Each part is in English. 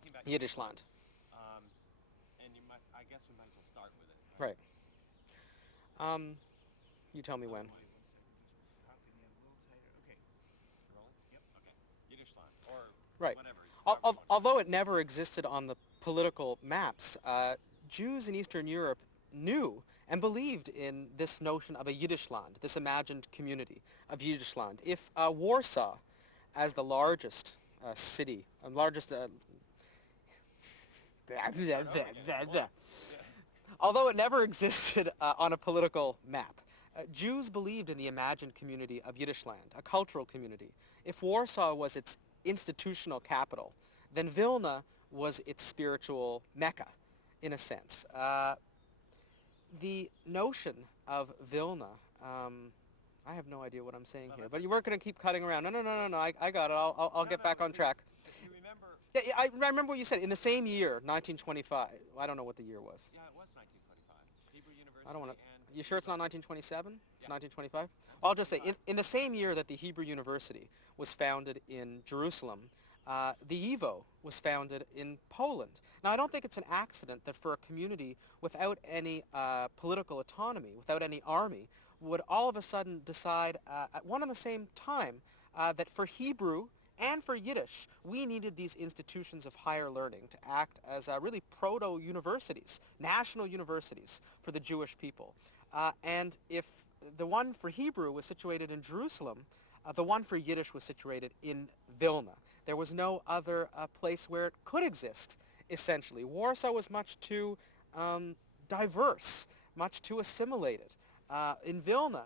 talking about Yiddish Yiddishland, land. and I guess we might as well start with it, right? Right. Um, you tell me when. Wait 1 second. Just talking in a little tighter. Okay. You rolling? Yep. Okay. Yiddishland, or Right. whatever, however you want to Although describe it never existed on the political maps, Jews in Eastern Europe knew and believed in this notion of a Yiddishland, this imagined community of Yiddishland. If Warsaw, as the largest city, largest it. Okay. Well, yeah. although it never existed on a political map, Jews believed in the imagined community of Yiddishland, a cultural community. If Warsaw was its institutional capital, then Vilna was its spiritual Mecca, in a sense. The notion of Vilna, I have no idea what I'm saying Well, here, that's but you okay. weren't going to keep cutting around. No, no, no, no, no, I got it. I'll No, get no. back on track. If you remember, Yeah, yeah, I remember what you said. In the same year, 1925. I don't know what the year was. yeah, it was 1925. Hebrew I don't want University to. and You sure it's not Hebrew. 1927? It's Yeah, 1925? I'll just say, 1925. in the same year that the Hebrew University was founded in Jerusalem, the YIVO was founded in Poland. Now, I don't think it's an accident that for a community without any political autonomy, without any army, would all of a sudden decide at one and the same time that for Hebrew and for Yiddish, we needed these institutions of higher learning to act as really proto-universities, national universities for the Jewish people. And if the one for Hebrew was situated in Jerusalem, the one for Yiddish was situated in Vilna. There was no other place where it could exist, essentially. Warsaw was much too diverse, much too assimilated. In Vilna,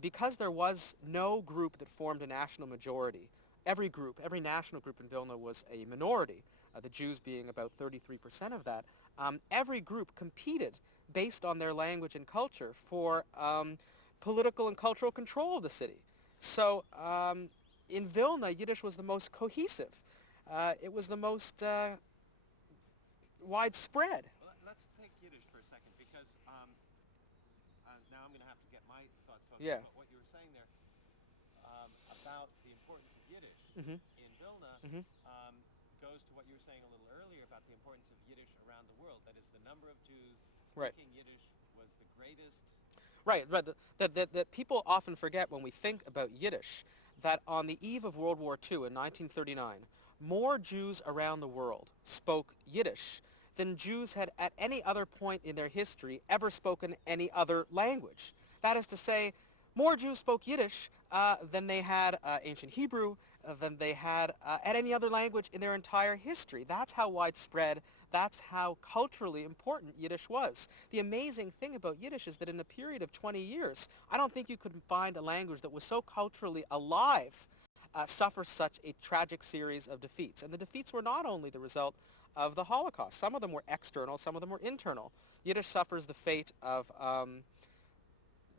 because there was no group that formed a national majority, every group, every national group in Vilna was a minority, the Jews being about 33% of that. Every group competed based on their language and culture for political and cultural control of the city. So in Vilna, Yiddish was the most cohesive. It was the most widespread. Well, let's take Yiddish for a second because now I'm going to have to get my thoughts focused. Yeah. But what you were saying there about the importance of Yiddish Hmm. in Vilna Hmm. goes to what you were saying a little earlier about the importance of Yiddish around the world. That is, the number of Jews Right. speaking Yiddish was the greatest. Right, right. That people often forget when we think about Yiddish that on the eve of World War II in 1939, more Jews around the world spoke Yiddish than Jews had at any other point in their history ever spoken any other language. That is to say, more Jews spoke Yiddish than they had ancient Hebrew, than they had at any other language in their entire history. That's how widespread, that's how culturally important Yiddish was. The amazing thing about Yiddish is that in a period of 20 years, I don't think you could find a language that was so culturally alive suffer such a tragic series of defeats. And the defeats were not only the result of the Holocaust. Some of them were external, some of them were internal. Yiddish suffers the fate of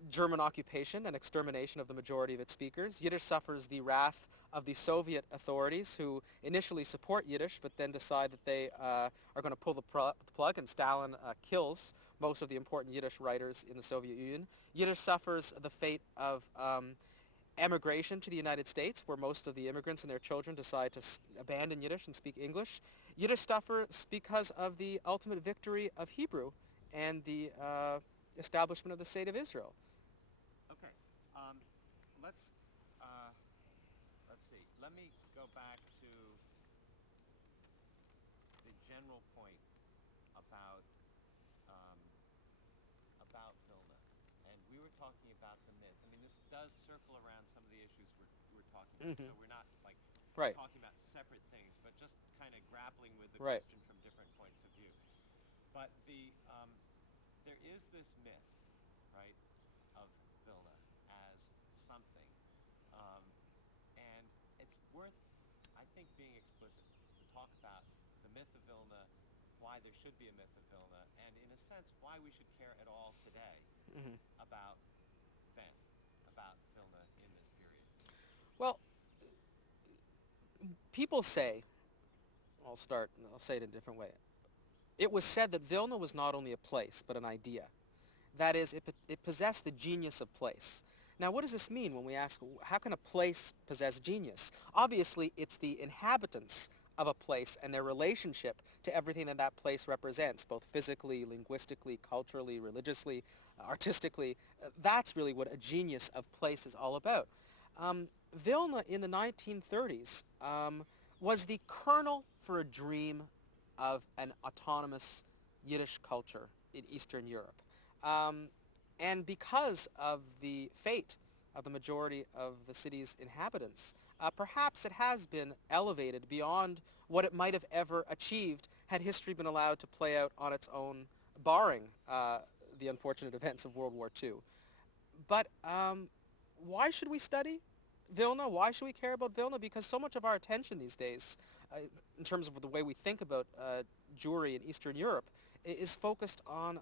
German occupation and extermination of the majority of its speakers. Yiddish suffers the wrath of the Soviet authorities who initially support Yiddish but then decide that they are going to pull the plug, and Stalin kills most of the important Yiddish writers in the Soviet Union. Yiddish suffers the fate of emigration to the United States, where most of the immigrants and their children decide to abandon Yiddish and speak English. Yiddish suffers because of the ultimate victory of Hebrew and the establishment of the State of Israel. Okay, um, let's uh, let's see. Let me go back to the general point about um, Vilna, and we were talking about the myth. I mean, this does circle around some of the issues we're talking about. Hmm. So we're not like Right, talking about separate things, but just kind of grappling with the right. question from different points of view. But there is this myth, right, of Vilna as something, um, and it's worth, I think, being explicit to talk about the myth of Vilna, why there should be a myth of Vilna, and in a sense, why we should care at all today Hmm. about then, about Vilna in this period. Well, people say, I'll say it in a different way. It was said that Vilna was not only a place, but an idea. That is, it possessed the genius of place. Now, what does this mean when we ask, how can a place possess genius? Obviously, it's the inhabitants of a place and their relationship to everything that that place represents, both physically, linguistically, culturally, religiously, artistically. That's really what a genius of place is all about. Vilna in the 1930s was the kernel for a dream of an autonomous Yiddish culture in Eastern Europe. And because of the fate of the majority of the city's inhabitants, perhaps it has been elevated beyond what it might have ever achieved had history been allowed to play out on its own, barring the unfortunate events of World War II. But why should we study Vilna? Why should we care about Vilna? Because so much of our attention these days, in terms of the way we think about Jewry in Eastern Europe, is focused on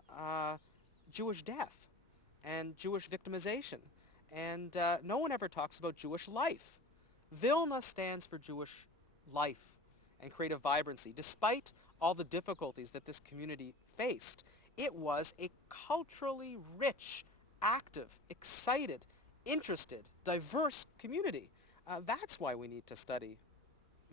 Jewish death and Jewish victimization. And no one ever talks about Jewish life. Vilna stands for Jewish life and creative vibrancy. Despite all the difficulties that this community faced, it was a culturally rich, active, excited, interested, diverse community. That's why we need to study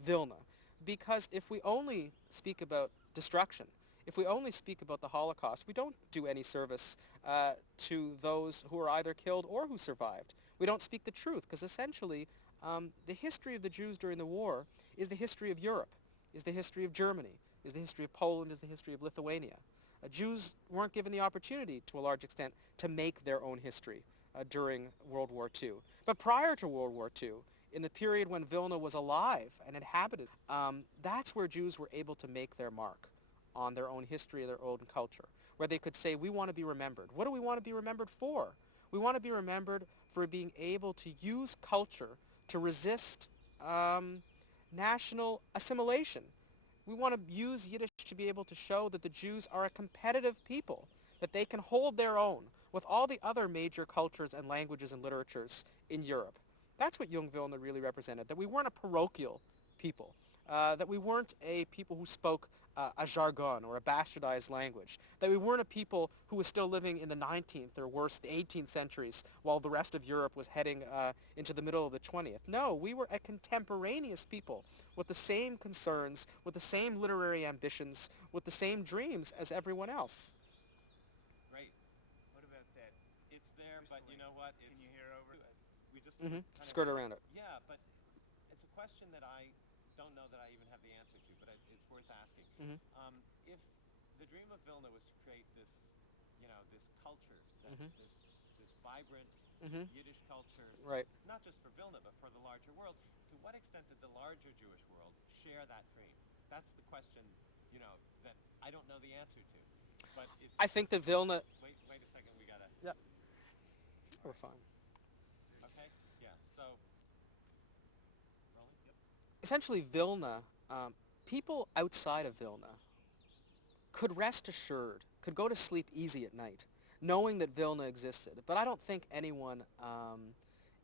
Vilna. Because if we only speak about destruction, if we only speak about the Holocaust, we don't do any service to those who are either killed or who survived. We don't speak the truth, because essentially the history of the Jews during the war is the history of Europe, is the history of Germany, is the history of Poland, is the history of Lithuania. Jews weren't given the opportunity, to a large extent, to make their own history during World War II. But prior to World War II, in the period when Vilna was alive and inhabited, that's where Jews were able to make their mark on their own history, their own culture, where they could say, we want to be remembered. What do we want to be remembered for? We want to be remembered for being able to use culture to resist national assimilation. We want to use Yiddish to be able to show that the Jews are a competitive people, that they can hold their own with all the other major cultures and languages and literatures in Europe. That's what Jung Vilna really represented, that we weren't a parochial people, that we weren't a people who spoke a jargon or a bastardized language, that we weren't a people who was still living in the 19th or worse, the 18th centuries while the rest of Europe was heading into the middle of the 20th. No, we were a contemporaneous people with the same concerns, with the same literary ambitions, with the same dreams as everyone else. Right. What about that? It's there, but you know what? Can you hear over? We just Skirt around it. Yeah, but it's a question that I don't know that I even have the answer to, but it's worth asking. If the dream of Vilna was to create this, this culture, this vibrant Yiddish culture, Right. not just for Vilna, but for the larger world, to what extent did the larger Jewish world share that dream? That's the question, that I don't know the answer to. But it's, I think that Vilna... wait a second, we gotta... Yeah. We're fine. Okay, yeah, so... Rolling? Yep. Essentially, Vilna, people outside of Vilna could rest assured, could go to sleep easy at night, knowing that Vilna existed. But I don't think anyone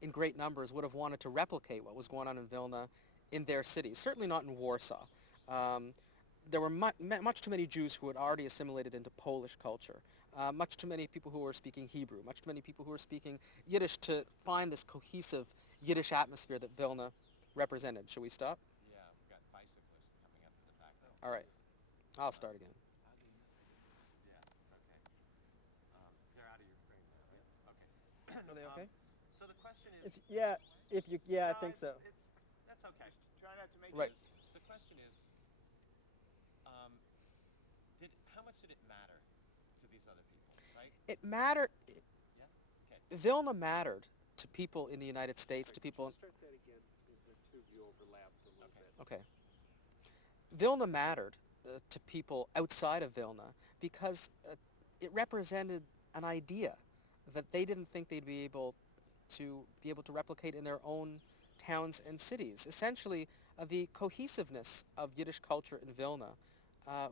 in great numbers would have wanted to replicate what was going on in Vilna in their cities, certainly not in Warsaw. There were much too many Jews who had already assimilated into Polish culture, much too many people who were speaking Hebrew, much too many people who were speaking Yiddish to find this cohesive Yiddish atmosphere that Vilna represented. Should we stop? Yeah, we've got bicyclists coming up to the back. All right. I'll start again. Yeah, it's okay. They're out of your frame now, right? Okay. Are they okay? So the question is... I think so. That's okay. Just try not to make Right. this. The question is, how much did it matter to these other people, right? It mattered. Yeah? Okay. Vilna mattered to people in the United States, to people... Start that again. The two of you overlapped a little bit. Okay. Vilna mattered to people outside of Vilna because it represented an idea that they didn't think they'd be able to replicate in their own towns and cities. Essentially, the cohesiveness of Yiddish culture in Vilna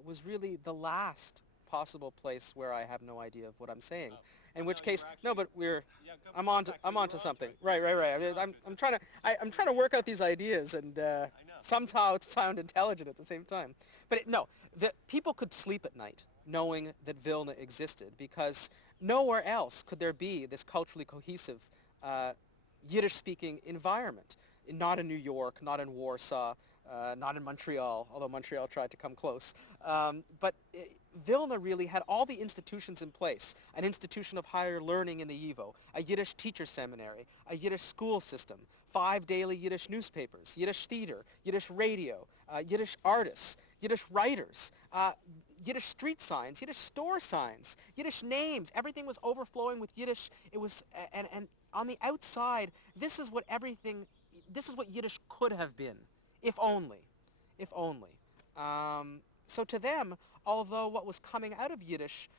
was really the last possible place where I have no idea of what I'm saying. In which case, but we're... Yeah, go I'm go on to back to your own something. choice. Right. I mean, You're on I'm to it. I'm trying to work out these ideas and somehow sound intelligent at the same time. But people could sleep at night knowing that Vilna existed because nowhere else could there be this culturally cohesive Yiddish-speaking environment. Not in New York, not in Warsaw, not in Montreal, although Montreal tried to come close. But Vilna really had all the institutions in place. An institution of higher learning in the YIVO, a Yiddish teacher seminary, a Yiddish school system, 5 daily Yiddish newspapers, Yiddish theater, Yiddish radio, Yiddish artists, Yiddish writers, Yiddish street signs, Yiddish store signs, Yiddish names. Everything was overflowing with Yiddish. It was, and on the outside, this is what Yiddish could have been, if only. So to them, although what was coming out of Yiddish,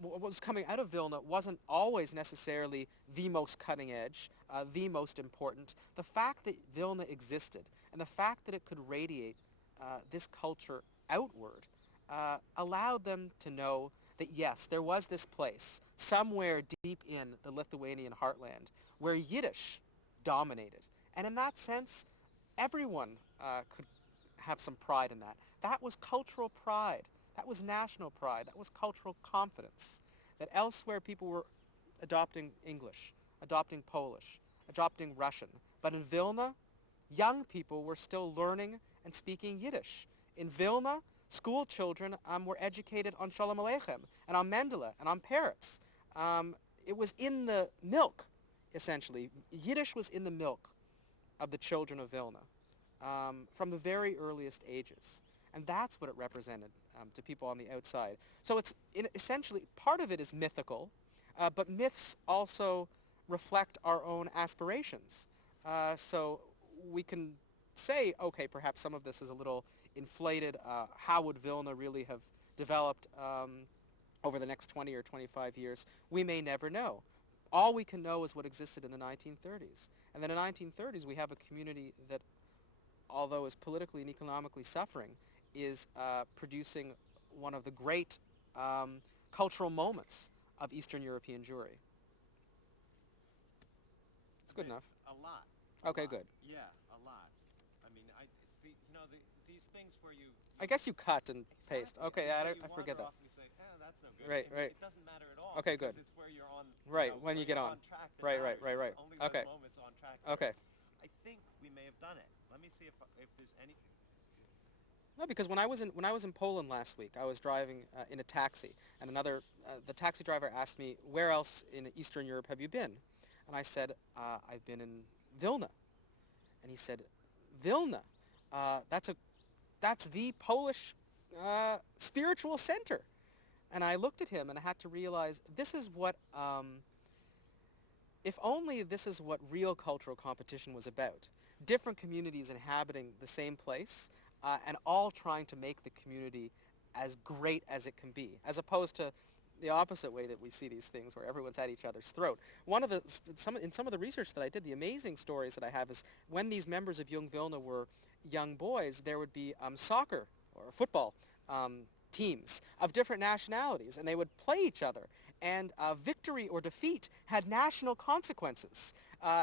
what was coming out of Vilna wasn't always necessarily the most cutting edge, the most important, the fact that Vilna existed and the fact that it could radiate this culture outward allowed them to know that yes, there was this place somewhere deep in the Lithuanian heartland where Yiddish dominated. And in that sense, everyone could have some pride in that. That was cultural pride. That was national pride. That was cultural confidence. That elsewhere people were adopting English, adopting Polish, adopting Russian. But in Vilna, young people were still learning and speaking Yiddish. In Vilna, school children were educated on Shalom Aleichem and on Mendele and on Peretz. It was in the milk, essentially. Yiddish was in the milk of the children of Vilna from the very earliest ages. And that's what it represented to people on the outside. So it's essentially, part of it is mythical, but myths also reflect our own aspirations. So we can say, okay, perhaps some of this is a little inflated. How would Vilna really have developed over the next 20 or 25 years? We may never know. All we can know is what existed in the 1930s. And then in the 1930s, we have a community that, although is politically and economically suffering, is producing one of the great cultural moments of Eastern European Jewry. It's good enough. A lot. Okay, lot. good. Yeah, a lot. I mean, these things where you... I guess you cut and paste. Exactly. Okay, And then I you forget wander that. off and you say, that's no good. Right, And right. It doesn't matter at all. Okay, because good. It's where you're on... Right, when you where get you're on. track that Right, matters. right. Only Okay. those moments on track. Okay. I think we may have done it. Let me see if there's any... No, because when I was in Poland last week, I was driving in a taxi, and the taxi driver asked me, "Where else in Eastern Europe have you been?" And I said, "I've been in Vilna." And he said, "Vilna, that's the Polish spiritual center." And I looked at him and I had to realize this is what, if only this is what real cultural competition was about. Different communities inhabiting the same place, and all trying to make the community as great as it can be, as opposed to the opposite way that we see these things where everyone's at each other's throat. In some of the research that I did, the amazing stories that I have is when these members of Young Vilna were young boys, there would be soccer or football teams of different nationalities, and they would play each other. And victory or defeat had national consequences.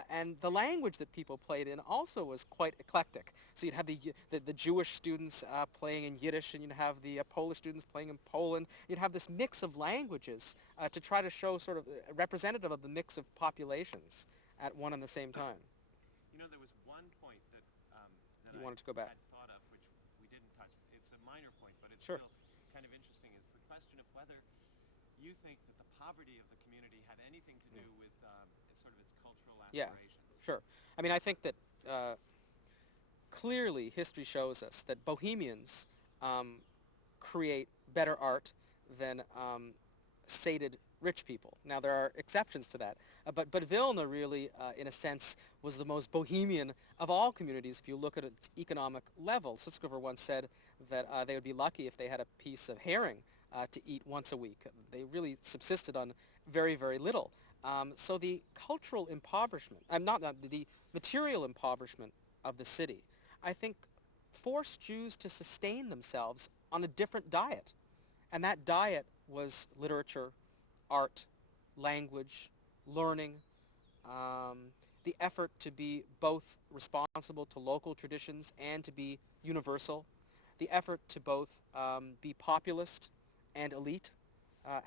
And the language that people played in also was quite eclectic. So you'd have the Jewish students playing in Yiddish, and you'd have the Polish students playing in Poland. You'd have this mix of languages to try to show sort of representative of the mix of populations at one and the same time. You know, there was one point that You wanted to go back. I had thought of, which we didn't touch. It's a minor point, but it's Sure. still kind of interesting. It's the question of whether you think that the poverty of the community had anything to do with sort of its cultural Yeah. aspirations. Sure. I mean, I think that clearly history shows us that Bohemians create better art than sated rich people. Now, there are exceptions to that. But Vilna really, in a sense, was the most bohemian of all communities if you look at its economic level. Sutskever once said that they would be lucky if they had a piece of herring to eat once a week. They really subsisted on very, very little. So the cultural impoverishment, the material impoverishment of the city, I think forced Jews to sustain themselves on a different diet. And that diet was literature, art, language, learning, the effort to be both responsible to local traditions and to be universal, the effort to both be populist and elite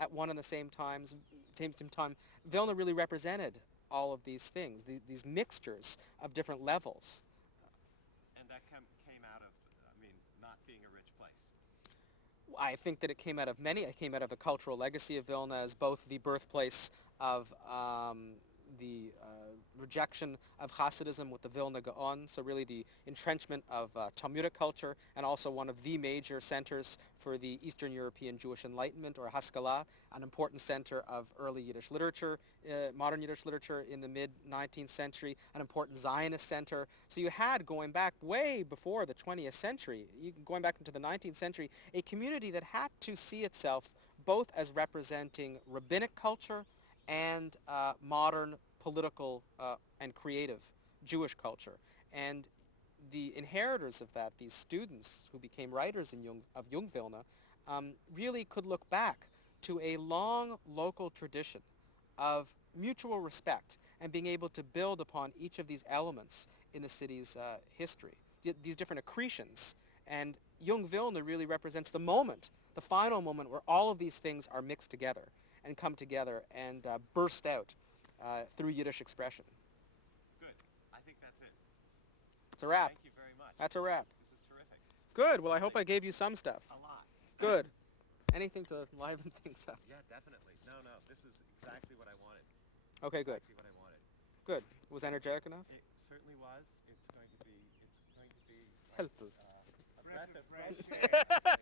at one and the same time. Vilna really represented all of these things, these mixtures of different levels. And that came out of I think that it came out of many. It came out of a cultural legacy of Vilna as both the birthplace of the rejection of Hasidism with the Vilna Gaon, so really the entrenchment of Talmudic culture, and also one of the major centers for the Eastern European Jewish Enlightenment, or Haskalah, an important center of early Yiddish literature, modern Yiddish literature in the mid-19th century, an important Zionist center. So you had, going back way before the 20th century, going back into the 19th century, a community that had to see itself both as representing rabbinic culture and modern political and creative Jewish culture. And the inheritors of that, these students who became writers of Jung Vilna, really could look back to a long local tradition of mutual respect and being able to build upon each of these elements in the city's history, these different accretions. And Jung Vilna really represents the moment, the final moment where all of these things are mixed together and come together and burst out through Yiddish expression. Good. I think that's it. It's a wrap. Thank you very much. That's a wrap. This is terrific. Good. Well, I hope I gave you some stuff. A lot. Good. Anything to liven things up. Yeah, definitely. No, this is exactly what I wanted. Okay, good. Exactly what I wanted. Good. Was energetic enough? It certainly was. It's going to be like, Helpful. a breath of fresh fresh air.